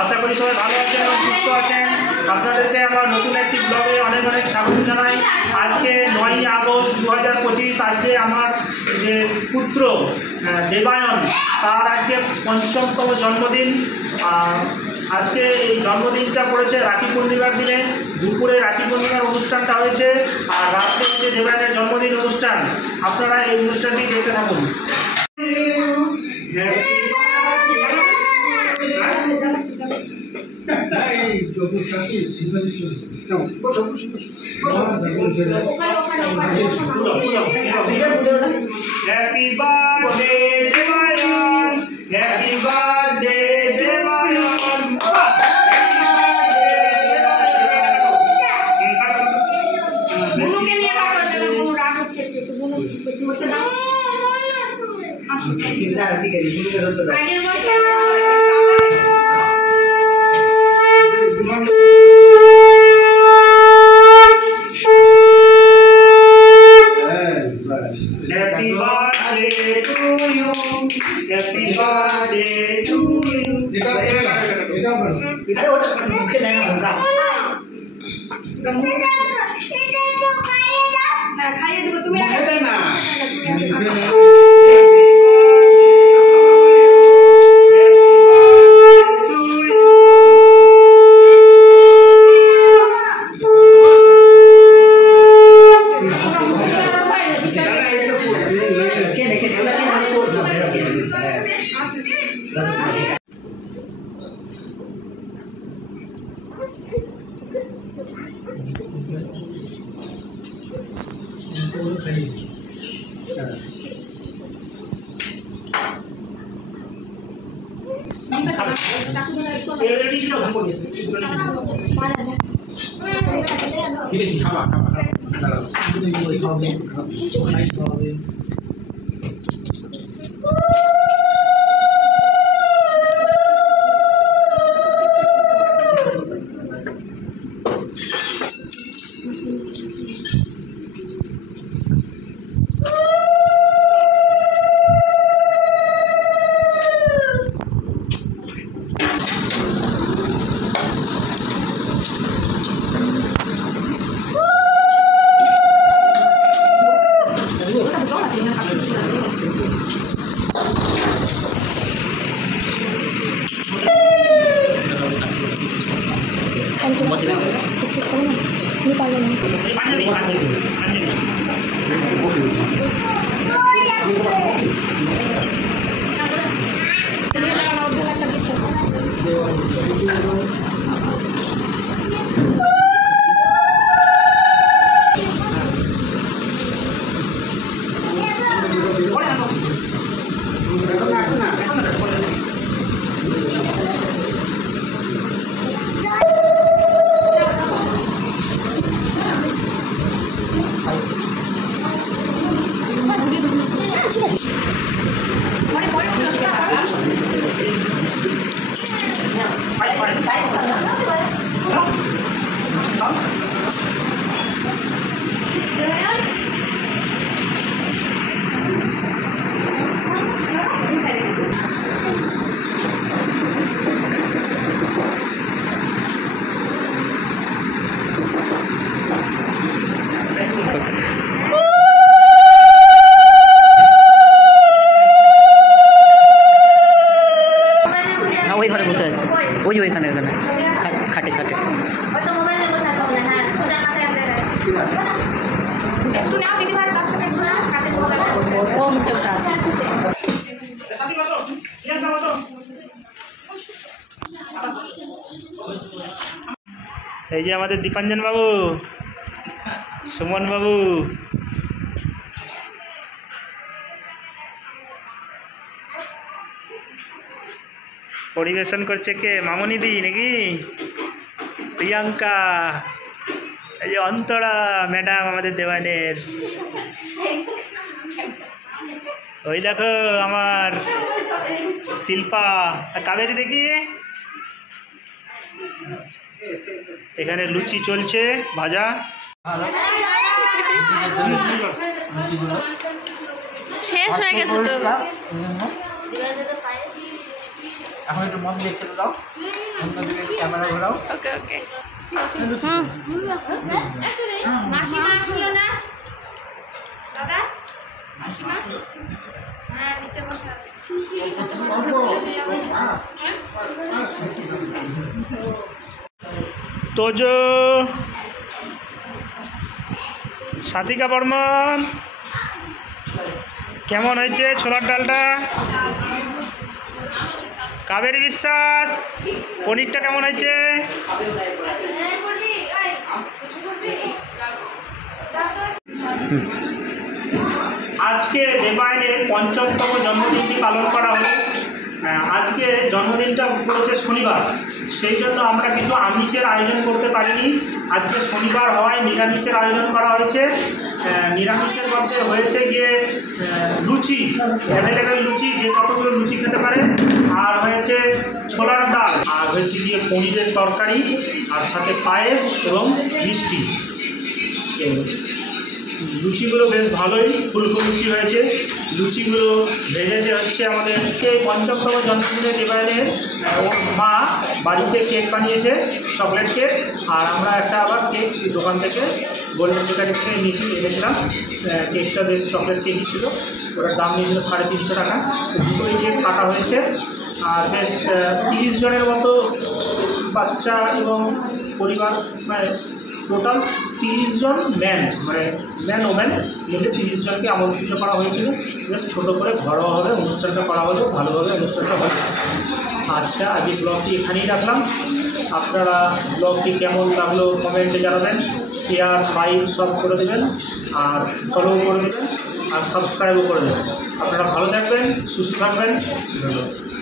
আশা করি সবাই ভালো আছেন এবং সুস্থ আছেন। আপনাদেরকে আমার নতুন একটি ব্লগে অনেক অনেক স্বাগত জানাই। আজকে 9ই আগস্ট 2025, আজকে আমার যে পুত্র দেবায়ন, তার আজকে ৫ম জন্মদিন। আজকে এই জন্মদিনটা পড়েছে রাখি পূর্ণিমার দিনে। দুপুরে রাখি পূর্ণিমার অনুষ্ঠানটা হয়েছে, আর রাত্রে হচ্ছে দেবায়নের জন্মদিন অনুষ্ঠান। আপনারা এই অনুষ্ঠানটি দেখতে থাকুন। Happy birthday, Devayan. Happy birthday, Devayan. बुनु के लिए काटो, जब बुनु रात अच्छे से तो बुनु मतलब ना आगे Happy birthday to you. Happy birthday to you. अरे वो मुख्य नहीं होगा खाइए देखो तुम्हें ना ওই ঘরে বসে আছে, ওই ওইখানে ওখানে খাটে খাটে तो मोबाइल में बसा सकते हैं। पूरा माथे अंदर है একটু নাও দিদি ভাই কাছ থেকে একটু নাও, সাথে মোবাইল আছে ও মুখটা আছে সাথী বসো, ইয়েস না বসো। এই যে আমাদের দীপাঞ্জন বাবু, সুমন বাবু, পরিবেশন করছে কে? মামনি দি নাকি? প্রিয়াঙ্কা, এই যে অন্তরা ম্যাডাম আমাদের দেওয়ানের, ওই দেখো আমার শিল্পা, কাবেরী দেখি। এখানে লুচি চলছে, ভাজা। লুচিগুলো শেষ হয়ে গেছে তো। এখন একটু মন দিয়ে খেতে দাও, অন্যদিকে একটু ক্যামেরা ঘোরাও। ওকে ওকে। মাসিমা আসলো না দাদা? মাসিমা হ্যাঁ নিচে বসে আছে। তোজো, সাথিকা বর্মন, কেমন হয়েছে ছোলার ডালটা? কাবেরী বিশ্বাস, পনিরটা কেমন হয়েছে? আজকে দেবায়নের ৫৫তম জন্মদিনটি পালন করা হলো। আজকে জন্মদিনটা পড়েছে শনিবার, সেই জন্য আমরা কিছু আমিষের আয়োজন করতে পারিনি। আজকে শনিবার হওয়ায় নিরামিষের আয়োজন করা হয়েছে। নিরামিষের মধ্যে হয়েছে গিয়ে লুচি, অ্যাভেলেবেল লুচি, যে কতগুলো লুচি খেতে পারে, আর হয়েছে ছোলার ডাল, আর হয়েছে গিয়ে পনিরের তরকারি, আর সাথে পায়েস এবং মিষ্টি। লুচিগুলো বেশ ভালোই ফুলকো লুচি হয়েছে। লুচিগুলো ভেজেছে হচ্ছে আমাদের ৫৫তম জন্মদিনে দেবায়নের ওর মা বাড়িতে কেক বানিয়েছে, চকলেট কেক। আর আমরা একটা আবার কেক দোকান থেকে গোল্ডেন বেকারি থেকে এনেছিলাম। কেকটা বেশ চকলেট কেকই ছিল, ওটার দাম নিয়েছিল ৩৫০ টাকা। দুটোই কেক কাটা হয়েছে। আর বেশ ৩০ জনের মতো বাচ্চা এবং পরিবার, মানে টোটাল ৩০ জন ম্যান ওম্যান মিলে ৩০ জনকে আমন্ত্রিত করা হয়েছিল। বেশ ছোটো করে ঘরোয়াভাবে অনুষ্ঠানটা করা হলো, ভালোভাবে অনুষ্ঠানটা হলো। আচ্ছা, আজ এই ব্লগটি এখানেই রাখলাম। আপনারা ব্লগটি কেমন লাগলো কমেন্টে জানাবেন, শেয়ার লাইক সব করে দেবেন, আর ফলোও করে দেবেন, আর সাবস্ক্রাইবও করে দেবেন। আপনারা ভালো থাকবেন, সুস্থ থাকবেন। ধন্যবাদ।